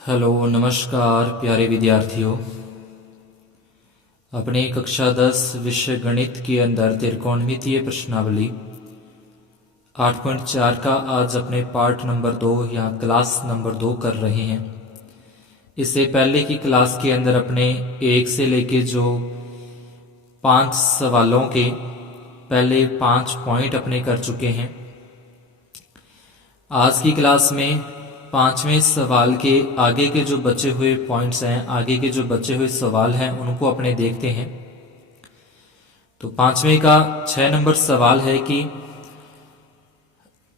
Hello नमस्कार प्यारे विद्यार्थियों। अपने कक्षा 10 विषय गणित के अंदर त्रिकोणमितीय प्रश्नावली 8.4 का आज अपने पार्ट नंबर 2 या क्लास नंबर 2 कर रहे हैं। इससे पहले की क्लास के अंदर अपने 1 से लेके जो 5 सवालों के पहले 5 पॉइंट अपने कर चुके हैं। आज की क्लास में 5वें सवाल के आगे के जो बचे हुए पॉइंट्स हैं, आगे के जो बचे हुए सवाल हैं, उनको अपने देखते हैं। तो 5वें का 6 नंबर सवाल है कि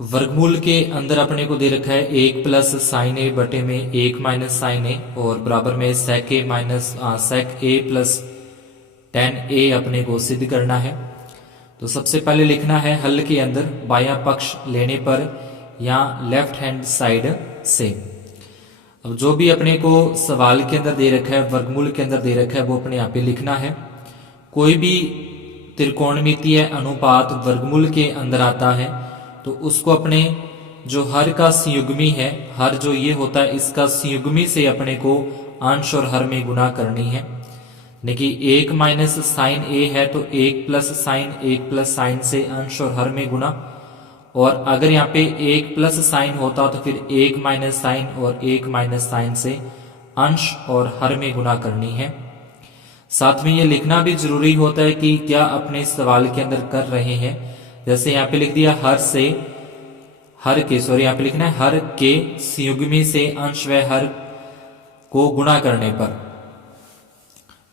वर्गमूल के अंदर अपने को दे रखा है 1 प्लस साइन ए बटे में 1 माइनस साइन ए और बराबर में सेक ए प्लस टेन ए अपने को सिद्ध करना है। तो सबसे पहले लिखना है हल के अंदर बायां पक्ष लेने पर या लेफ्ट हैंड साइड से। अब जो भी अपने को सवाल के अंदर दे रखा है, वर्गमूल के अंदर दे रखा है, वो अपने यहाँ पे लिखना है। कोई भी त्रिकोणमितीय अनुपात वर्गमूल के अंदर आता है तो उसको अपने जो हर का संयुग्मी है, हर जो ये होता है इसका संयुग्मी से अपने को अंश और हर में गुणा करनी है। देखिए 1 माइनस साइन ए है तो 1 प्लस साइन से अंश और हर में गुणा, और अगर यहाँ पे 1 प्लस साइन होता तो फिर 1 माइनस साइन और 1 माइनस साइन से अंश और हर में गुणा करनी है। साथ में ये लिखना भी जरूरी होता है कि क्या अपने सवाल के अंदर कर रहे हैं। जैसे यहाँ पे लिख दिया यहाँ पे लिखना है हर के संयुग्मी से अंश व हर को गुणा करने पर।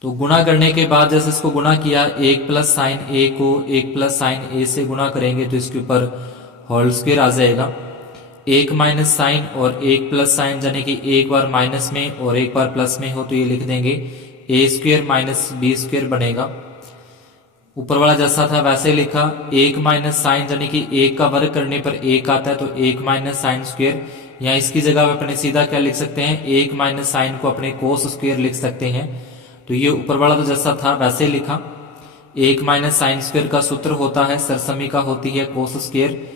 तो गुणा करने के बाद जैसे इसको गुणा किया 1 प्लस साइन ए को 1 प्लस साइन ए से गुणा करेंगे तो इसके ऊपर होल स्क्वायर आ जाएगा। 1 माइनस साइन और 1 प्लस साइन, यानी कि एक बार माइनस में और एक बार प्लस में हो तो ये लिख देंगे ए स्क्वायर माइनस बी स्क्वायर बनेगा। ऊपर वाला जैसा था वैसे लिखा। 1 माइनस साइन यानी कि 1 का वर्ग करने पर 1 आता है तो 1 माइनस साइन स्क्वायर, या इसकी जगह अपने सीधा क्या लिख सकते हैं, 1 माइनस साइन को अपने कोस स्क्वायर लिख सकते हैं। तो ये ऊपर वाला तो जैसा था वैसे लिखा। 1 माइनस साइन स्क्वायर का सूत्र होता है, सरसमीका होती है कोस स्क्वायर।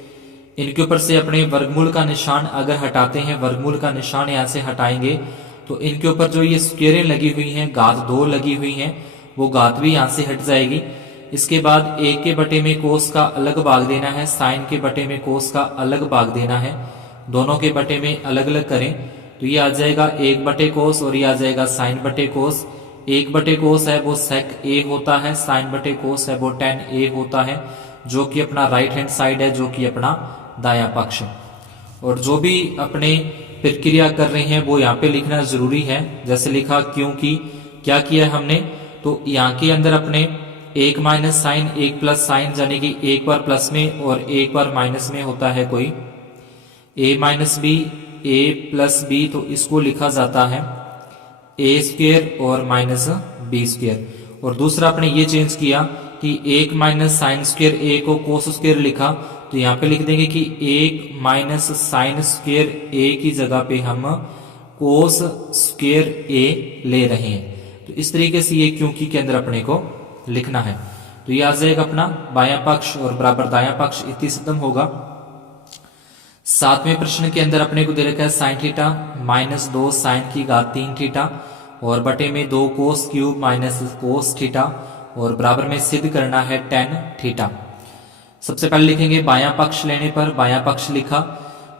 इनके ऊपर से अपने वर्गमूल का निशान अगर हटाते हैं, वर्गमूल का निशान यहाँ से हटाएंगे तो इनके ऊपर जो ये स्क्वायरें लगी हुई हैं, घात 2 लगी हुई हैं, वो घात भी यहाँ से हट जाएगी। इसके बाद 1 के बटे में कोस का अलग भाग देना है, साइन के बटे में कोस का अलग भाग देना है। दोनों के बटे में अलग अलग करें तो ये आ जाएगा 1 बटे कोस और ये आ जाएगा साइन बटे कोस। 1 बटे कोस है वो सेक ए होता है, साइन बटे कोस है वो टेन ए होता है, जो कि अपना राइट हैंड साइड है, जो कि अपना दायां पक्ष। और जो भी अपने प्रक्रिया कर रहे हैं वो यहाँ पे लिखना जरूरी है। जैसे लिखा क्योंकि क्या किया हमने, तो यहाँ के अंदर अपने 1 माइनस साइन 1 प्लस साइन, यानी कि एक बार प्लस में और एक बार माइनस में होता है कोई a minus b a plus b, तो इसको लिखा जाता है ए स्क्वेयर और माइनस बी स्क्वेयर। और दूसरा अपने ये चेंज किया कि 1 माइनस साइन स्क्वेयर ए को कोस स्क्वेयर लिखा, तो यहाँ पे लिख देंगे कि 1 माइनस साइन स्क्वेयर ए की जगह पे हम कोस स्क्वेयर ए ले रहे हैं। तो इस तरीके से ये क्योंकि के अंदर अपने को लिखना है। तो ये आ जाएगा अपना बायां पक्ष और बराबर दायां पक्ष इति सिद्धम होगा। 7वें प्रश्न के अंदर अपने को दे रखा है साइन थीटा माइनस 2 साइन की घात 3 थीटा और बटे में 2 cos cube minus cos theta और बराबर में सिद्ध करना है टेन थीटा। सबसे पहले लिखेंगे बायां पक्ष लेने पर, बायां पक्ष लिखा।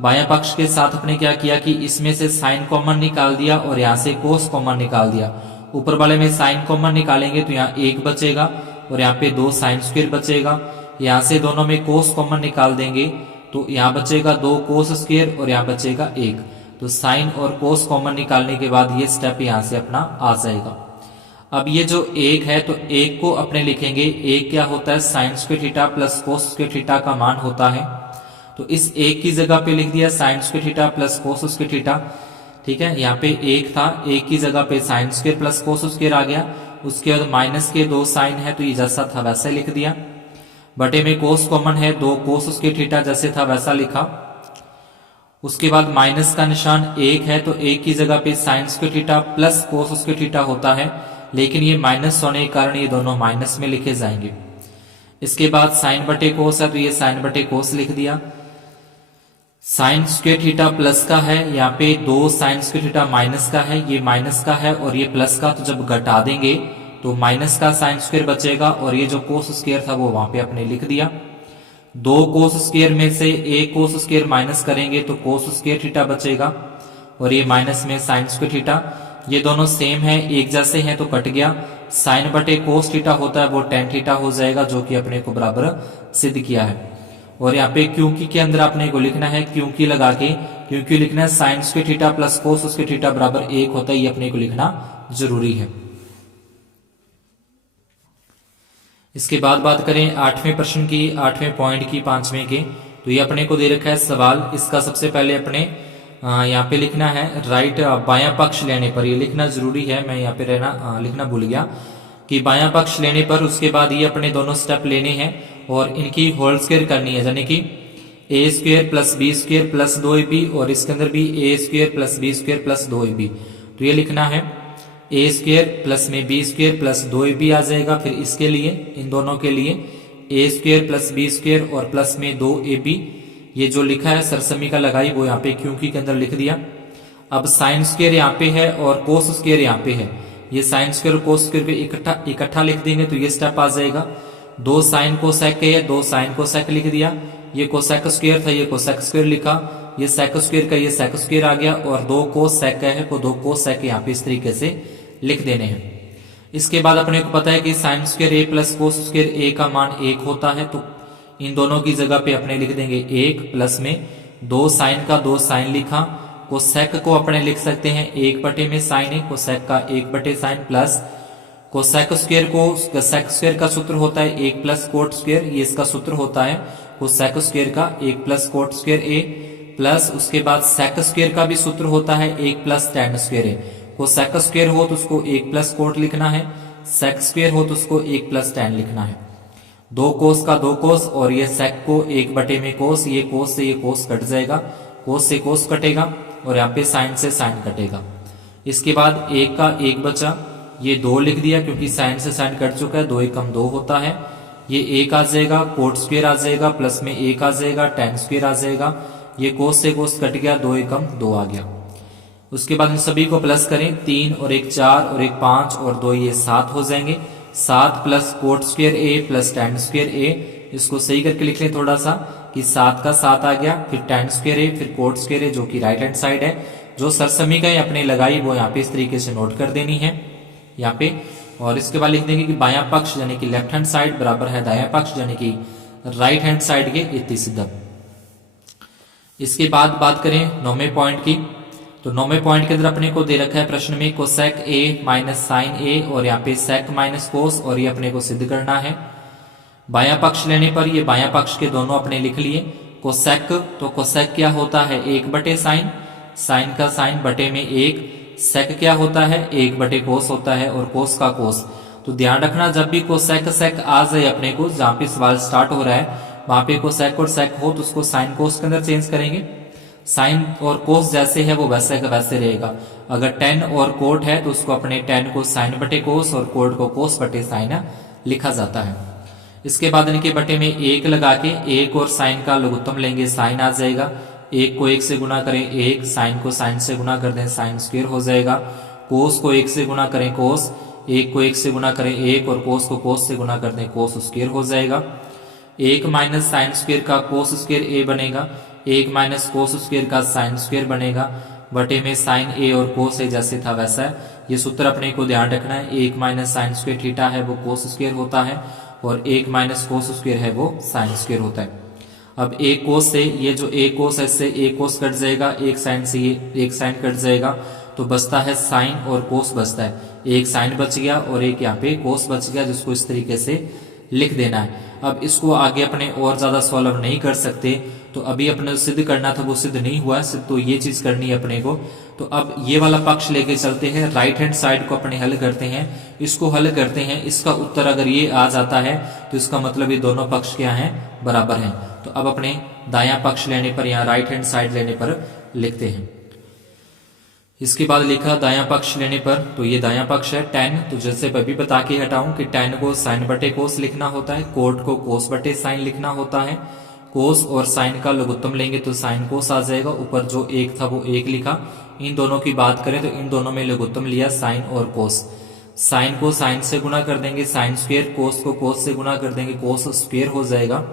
बायां पक्ष के साथ अपने क्या किया कि इसमें से साइन कॉमन निकाल दिया और यहाँ से कोस कॉमन निकाल दिया। ऊपर वाले में साइन कॉमन निकालेंगे तो यहाँ 1 बचेगा और यहाँ पे 2 साइन स्क्वायर बचेगा। यहाँ से दोनों में कोस कॉमन निकाल देंगे तो यहाँ बचेगा 2 कोस स्क्वायर और यहाँ बचेगा 1। तो साइन और कोस कॉमन निकालने के बाद ये स्टेप यहाँ से अपना आ जाएगा। अब ये जो 1 है तो 1 को अपने लिखेंगे, 1 क्या होता है, sine square theta plus cos square theta का मान होता है। तो इस 1 की जगह पे लिख दिया sine square theta plus cos square theta. ठीक है, यहाँ पे 1 था, 1 की जगह पे sine square plus cos square आ गया। उसके बाद माइनस के 2 साइन है तो ये जैसा था वैसा लिख दिया। बटे में कोस कॉमन है, 2 कोस स्क्वायर थीटा जैसे था वैसा लिखा। उसके बाद माइनस का निशान 1 है तो 1 की जगह पे sine square theta plus cos square theta होता है, लेकिन ये माइनस होने के कारण ये दोनों माइनस में लिखे जाएंगे। इसके बाद साइन बटे कोस है तो ये साइन बटे कोस लिख दिया। साइन स्क्वायर थीटा प्लस का है, यहाँ पे 2 साइन स्क्वायर थीटा माइनस का है, ये माइनस का है और ये प्लस का, तो जब घटा देंगे तो माइनस का साइन स्क्वायर बचेगा और ये जो कोस स्क्वायर था वो वहां पे अपने लिख दिया। 2 कोस स्क्वायर में से एक कोस स्क्वायर माइनस करेंगे तो कोस स्क्वायर थीटा बचेगा और ये माइनस में साइन स्क्वायर थीटा, ये दोनों सेम है, एक जैसे हैं तो कट गया। साइन बटे कोस थीटा होता है वो टेन थीटा हो जाएगा, जो कि अपने को बराबर सिद्ध किया है। और यहाँ पे क्योंकि के अंदर अपने को लिखना है, क्योंकि लगा के क्योंकि लिखना है sine square theta plus cos square theta बराबर 1 होता है, ये अपने को लिखना जरूरी है। इसके बाद बात करें 8वें प्रश्न की, 8वें पॉइंट की, 5वें के। तो ये अपने को दे रखा है सवाल, इसका सबसे पहले अपने यहाँ पे लिखना है राइट बायां पक्ष लेने पर, ये लिखना जरूरी है, मैं यहाँ पे लिखना भूल गया कि बायां पक्ष लेने पर। उसके बाद ये अपने दोनों स्टेप लेने हैं और इनकी होल स्क्वायर करनी है, यानी कि A square plus B square plus 2ab और इसके अंदर भी A square plus B square plus 2ab। तो ये लिखना है ए स्क्वायर प्लस में बी स्क्वायर प्लस 2ab आ जाएगा। फिर इसके लिए, इन दोनों के लिए A square plus B square और प्लस में 2ab, ये जो लिखा है सरसमी का लगाई वो यहाँ पे क्योंकि के अंदर लिख दिया। अब साइन स्क्वायर यहाँ पे है और कोस स्क्वायर यहाँ पे है, ये साइन स्क्वायर और कोस स्क्वायर को इकट्ठा लिख देंगे तो ये स्टेप आ जाएगा। 2 साइन कोसेक है, 2 साइन कोसेक लिख दिया, ये कोसेक स्क्वायर था, ये कोसेक स्क्वायर लिखा, ये सेक स्क्वायर का ये सेक स्क्वायर आ गया और 2 कोस सेक है वो 2 कोस सेक यहाँ पे इस तरीके से लिख देने हैं। इसके बाद अपने को पता है कि साइन स्क्वायर ए प्लस कोस स्क्वायर ए का मान 1 होता है, तो इन दोनों की जगह पे अपने लिख देंगे 1 प्लस में 2 साइन का 2 साइन लिखा, कोसेक को अपने लिख सकते हैं 1 बटे में साइन है, कोसेक का 1 बटे साइन प्लस कोसेक स्क्वायर को, सेक स्क्वायर का सूत्र होता है 1 प्लस कोट स्क्वायर, ये इसका सूत्र होता है कोसेक स्क्वायर का 1 प्लस कोट स्क्वायर ए प्लस उसके बाद सेक स्क्वायर का भी सूत्र होता है 1 प्लस टैन स्क्वायर ए। कोसेक स्क्वायर हो तो उसको 1 प्लस कोट लिखना है, सेक स्क्वायर हो तो उसको 1 प्लस टैन लिखना है। 2 कोस का 2 कोस और ये सेक को 1 बटे में कोस, ये कोस से ये कोस कट जाएगा, कोस से कोस कटेगा और यहाँ पे साइन से साइन कटेगा। इसके बाद 1 का 1 बचा, ये 2 लिख दिया क्योंकि साइन से साइन कट चुका है, 2 एकम 2 होता है, ये 1 आ जाएगा, कोट स्क्वायर आ जाएगा, प्लस में 1 आ जाएगा, टैन स्क्वायर आ जाएगा, ये कोस से कोस कट गया, 2 एकम 2 आ गया। उसके बाद इन सभी को प्लस करें, 3 और 1 4 और 1 5 और 2 ये 7 हो जाएंगे। 7 प्लस कोट स्क्वायर ए प्लस टैन स्क्वायर ए, इसको सही करके लिख लें थोड़ा सा कि 7 का 7 आ गया, फिर टैन स्क्वायर ए, फिर कोट स्क्वायर ए जो कि राइट हैंड साइड है। जो सरसमी का अपने लगाई वो यहाँ पे इस तरीके से नोट कर देनी है यहाँ पे। और इसके बाद लिख देंगे कि बायां पक्ष यानी कि लेफ्ट हैंड साइड बराबर है दायां पक्ष यानी कि राइट हैंड साइड के इतनी सीधा। इसके बाद बात करें 9वें पॉइंट की, तो 9वें पॉइंट के अंदर अपने को दे रखा है प्रश्न में कोसेक ए माइनस साइन ए और यहाँ पे सेक माइनस कोस, और ये अपने को सिद्ध करना है। बायां पक्ष लेने पर ये बायां पक्ष के दोनों अपने लिख लिए। कोसेक, तो कोसेक क्या होता है 1 बटे साइन, साइन का साइन बटे में 1, सेक क्या होता है 1 बटे कोस होता है और कोस का कोस। तो ध्यान रखना जब भी कोसेक सेक आ जाए अपने को, जहां पे सवाल स्टार्ट हो रहा है वहां पे कोसेक और सेक हो तो उसको साइन कोस के अंदर चेंज करेंगे। साइन और कोस जैसे है वो वैसे का वैसे रहेगा। अगर टेन और कोट है तो उसको अपने टेन को साइन बटे कोस और कोट को कोस बटे साइन लिखा जाता है। इसके बाद इनके बटे में 1 लगा के 1 और साइन का लघुत्तम लेंगे, साइन आ जाएगा। 1 को 1 से गुना करें 1, साइन को साइन से गुना कर दें साइन स्क्वायर हो जाएगा। कोस को 1 से गुना करें कोस, 1 को 1 से गुना करें 1 और कोस को कोस से गुना कर दें कोस स्क्वायर हो जाएगा। 1 माइनस साइन स्क्वायर का कोस स्क्वायर ए बनेगा, 1 माइनस कोस स्क्वायर का साइन स्क्वायर बनेगा, बटे में साइन ए और कोस ए जैसे था वैसा है। ये सूत्र अपने को ध्यान रखना है, 1 माइनस साइन स्क्वायर थीटा है वो कोस स्क्वायर होता है और 1 माइनस कोस स्क्वायर है वो साइन स्क्वायर होता है। अब 1 कोस से ये जो 1 कोस है इससे 1 कोस कट जाएगा, 1 साइन से ये 1 साइन कट जाएगा, तो बचता है साइन और कोस बचता है। 1 साइन बच गया और 1 यहाँ पे कोस बच गया, जिसको इस तरीके से लिख देना है। अब इसको आगे अपने और ज्यादा सॉल्व नहीं कर सकते, तो अभी अपने सिद्ध करना था वो सिद्ध नहीं हुआ, तो ये चीज करनी है अपने को। तो अब ये वाला पक्ष लेके चलते हैं, राइट हैंड साइड को अपने हल करते हैं, इसको हल करते हैं। इसका उत्तर अगर ये आ जाता है तो इसका मतलब ये दोनों पक्ष क्या हैं, बराबर हैं। तो अब अपने दायां पक्ष लेने पर यहाँ राइट हैंड साइड लेने पर लिखते हैं। इसके बाद लिखा दायां पक्ष लेने पर, तो ये दायां पक्ष है tan, तो जैसे अभी बता के हटाऊं कि tan को साइन बटे कोस लिखना होता है, कोट को कोस बटे साइन लिखना होता है, कोस और साइन का लघुत्तम लेंगे तो साइन कोस आ जाएगा। ऊपर जो एक था वो एक लिखा। इन दोनों की बात करें तो इन दोनों में लघुत्तम लिया साइन और कोस। साइन को साइन से गुणा कर देंगे साइन स्क्वायर, कोस को कोस से गुणा कर देंगे कोस स्क्वायर हो जाएगा,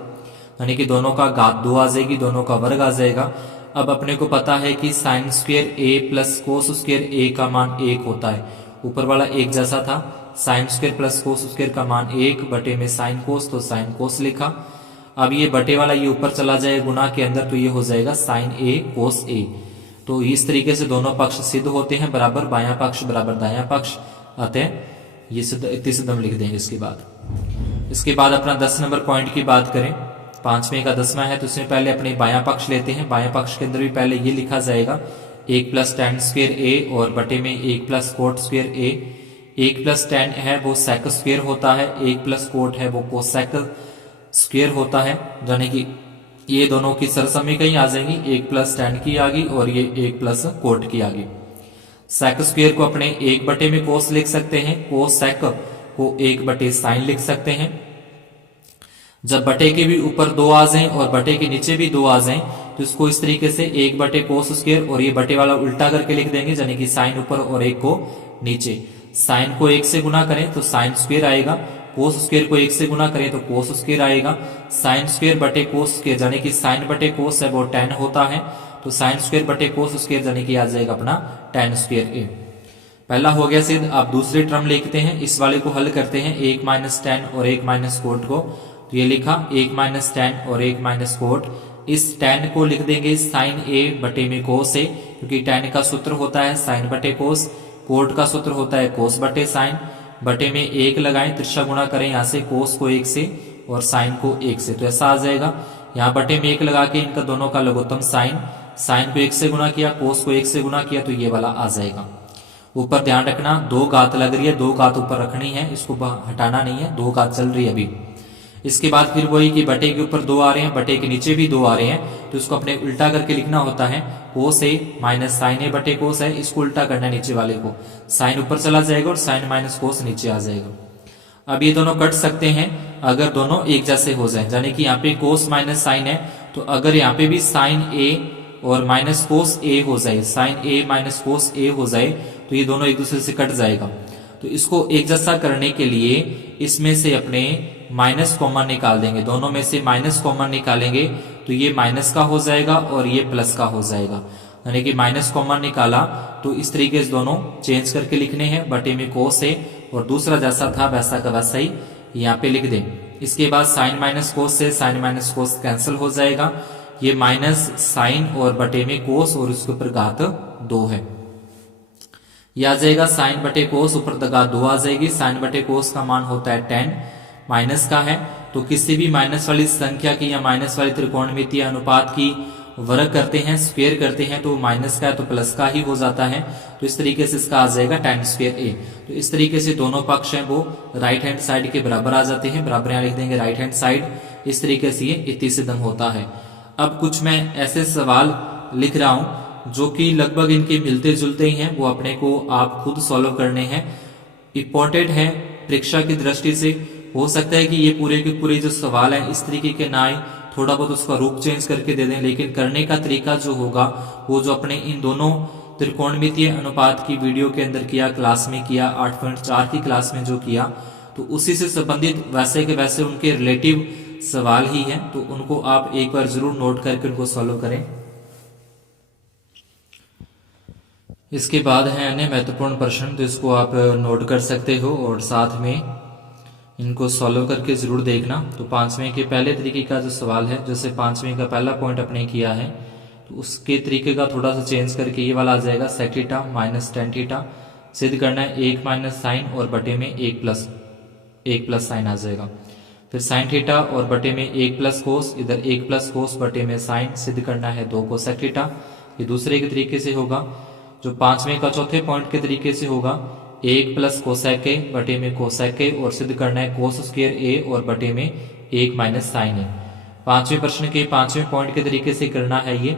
यानी कि दोनों का घात 2 आ जाएगी, दोनों का वर्ग आ जाएगा। अब अपने को पता है कि साइन स्क्वायर ए प्लस कोस स्क्वायर ए का मान 1 होता है। ऊपर वाला एक जैसा था, sign square plus cos square का मान 1 बटे में साइन कोस, तो साइन कोस लिखा। अब ये बटे वाला ये ऊपर चला जाए गुणा के अंदर, तो ये हो जाएगा साइन ए कोस ए। तो इस तरीके से दोनों पक्ष सिद्ध होते हैं बराबर, बायां पक्ष बराबर दायां पक्ष, अतः ये इतनी सिद्ध हम लिख देंगे। इसके बाद अपना 10 नंबर पॉइंट की बात करें, 5वें का 10वां है, तो इसमें पहले अपने बायां पक्ष लेते हैं। बायां पक्ष के अंदर भी पहले ये लिखा जाएगा 1 प्लस टेन स्क्वायर ए और बटे में 1 प्लस कोट स्क्वायर ए। 1 प्लस टेन है वो सेक स्क्वायर होता है, 1 प्लस कोट है वो कोसेक स्क्वायर होता है, यानी कि ये दोनों की सरसमीकरण आ जाएंगी, 1 प्लस टेन की आ गई और ये 1 प्लस कोट की आ गई। सेक स्क्वायर को अपने 1 बटे में कोस लिख सकते हैं, कोस सेक को 1 बटे साइन लिख सकते हैं। जब बटे के भी ऊपर 2 आ जाएं और बटे के नीचे भी 2 आ जाएं तो इसको इस तरीके से 1 बटे कोस स्क्वायर और ये बटे वाला उल्टा करके लिख देंगे, यानी कि साइन ऊपर और 1 को नीचे। साइन को 1 से गुणा करें तो साइन स्क्वायर आएगा, कोस स्क्वायर को 1 से गुणा करें तो कोस स्क्वायर आएगा। साइन स्क्वायर बटे कोस स्क्वायर यानी कि साइन बटे कोस है वो tan होता है, तो साइन स्क्वायर बटे कोस स्क्वायर यानी कि आ जाएगा अपना tan स्क्वायर ए। पहला हो गया सिद्ध। आप दूसरी टर्म लिखते हैं, इस वाले को हल करते हैं, 1 माइनस टेन और 1 माइनस कोट को, तो ये लिखा 1 माइनस टेन और 1 माइनस कोट। इस tan को लिख देंगे साइन ए बटे में कोस ए, क्योंकि tan का सूत्र होता है साइन बटे कोस, कोट का सूत्र होता है कोस बटे साइन। बटे में 1 लगाएं, त्रिशा गुणा करें यहाँ से कोस को 1 से और साइन को 1 से, तो ऐसा आ जाएगा। यहाँ बटे में 1 लगा के इनका दोनों का लघुत्तम साइन, साइन को 1 से गुणा किया, कोस को 1 से गुणा किया, तो ये वाला आ जाएगा। ऊपर ध्यान रखना 2 घात लग रही है, 2 घात ऊपर रखनी है, इसको हटाना नहीं है, 2 घात चल रही है अभी। इसके बाद फिर वही कि बटे के ऊपर 2 आ रहे हैं, बटे के नीचे भी 2 आ रहे हैं, तो इसको अपने उल्टा करके लिखना होता है, कोस ए माइनस साइन ए बटे कोस है, इसको उल्टा करना है नीचे वाले को, साइन ऊपर चला जाएगा और साइन माइनस कोस नीचे आ जाएगा। अब ये दोनों कट सकते हैं अगर दोनों एक जैसे हो जाए, यानी कि यहाँ पे कोस माइनस साइन है, तो अगर यहाँ पे भी साइन ए और माइनस कोस ए हो जाए, साइन ए माइनस कोस ए हो जाए, तो ये दोनों एक दूसरे से कट जाएगा। तो इसको एक जैसा करने के लिए इसमें से अपने माइनस कॉमन निकाल देंगे, दोनों में से माइनस कॉमन निकालेंगे तो ये माइनस का हो जाएगा और ये प्लस का हो जाएगा, यानी कि माइनस कॉमन निकाला तो इस तरीके से दोनों चेंज करके लिखने हैं, बटे में कोस है और दूसरा जैसा था वैसा का वैसा ही यहाँ पे लिख दें। इसके बाद साइन माइनस कोस से साइन माइनस कोस कैंसिल हो जाएगा, ये माइनस साइन और बटे में कोस और उसके ऊपर घात 2 है, यह आ जाएगा साइन बटे कोस, ऊपर घात 2 आ जाएगी। साइन बटे कोस का मान होता है 10, माइनस का है, तो किसी भी माइनस वाली संख्या की या माइनस वाली त्रिकोणमितीय अनुपात की वर्ग करते हैं, स्क्वायर करते हैं, तो माइनस का है तो प्लस का ही हो जाता है, तो इस तरीके से इसका आ जाएगा tan स्क्वायर ए। तो इस तरीके से दोनों पक्ष हैं वो राइट हैंड साइड के बराबर आ जाते हैं, बराबर यहाँ लिख देंगे राइट हैंड साइड, इस तरीके से ये इति सिद्धम होता है। अब कुछ मैं ऐसे सवाल लिख रहा हूं जो कि लगभग इनके मिलते जुलते ही हैं, वो अपने को आप खुद सॉल्व करने हैं, इंपॉर्टेंट है परीक्षा की दृष्टि से। हो सकता है कि ये पूरे के पूरे जो सवाल है इस तरीके के ना आए, थोड़ा बहुत उसका रूप चेंज करके दे दें, लेकिन करने का तरीका जो होगा वो जो अपने इन दोनों त्रिकोणमितीय अनुपात की वीडियो के अंदर किया, क्लास में किया, 8.4 की क्लास में जो किया, तो उसी से संबंधित वैसे के वैसे उनके रिलेटिव सवाल ही हैं, तो उनको आप एक बार जरूर नोट करके उनको सॉल्व करें। इसके बाद है अन्य महत्वपूर्ण प्रश्न, तो इसको आप नोट कर सकते हो और साथ में इनको सॉल्व करके जरूर देखना। तो 5वें के पहले तरीके का जो सवाल है, जैसे 5वें का पहला पॉइंट अपने किया है, तो उसके तरीके का थोड़ा सा चेंज करके ये वाला आ जाएगा sec theta minus tan theta, सिद्ध करना है 1 माइनस साइन और बटे में 1 प्लस साइन आ जाएगा। फिर साइन थीटा और बटे में 1 प्लस कोस, इधर 1 प्लस कोस बटे में साइन, सिद्ध करना है 2 कोसेक थीटा। ये दूसरे के तरीके से होगा। जो 5वें का चौथे पॉइंट के तरीके से होगा 1 प्लस कोसेक ए बटे में कोसेक ए और सिद्ध करना है कोस स्क्वायर ए और बटे में 1 माइनस साइन ए। 5वें प्रश्न के 5वें पॉइंट के तरीके से करना है ये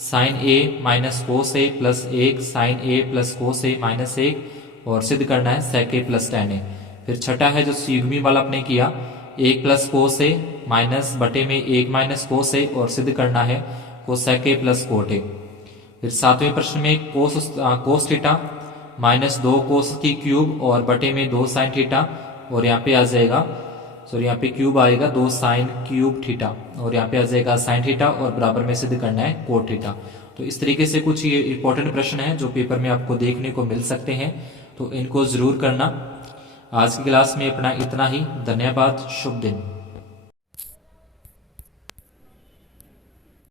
साइन ए माइनस कोस ए प्लस 1 साइन ए प्लस कोस ए माइनस 1 और सिद्ध करना है सेक ए प्लस tan ए। फिर छठा है जो संयुग्मी वाला आपने किया 1 प्लस कोस ए माइनस बटे में 1 माइनस कोस ए और सिद्ध करना है cosec A plus cot A. फिर 7वें प्रश्न में कोस थीटा माइनस 2 कोस की क्यूब और बटे में 2 साइन थीटा और यहाँ पे आ जाएगा यहाँ पे क्यूब आएगा 2 साइन क्यूब थीटा और यहाँ पे आ जाएगा साइन थीटा और बराबर में सिद्ध करना है कोट थीटा। तो इस तरीके से कुछ ये इंपॉर्टेंट प्रश्न हैं जो पेपर में आपको देखने को मिल सकते हैं, तो इनको जरूर करना। आज की क्लास में अपना इतना ही। धन्यवाद। शुभ दिन।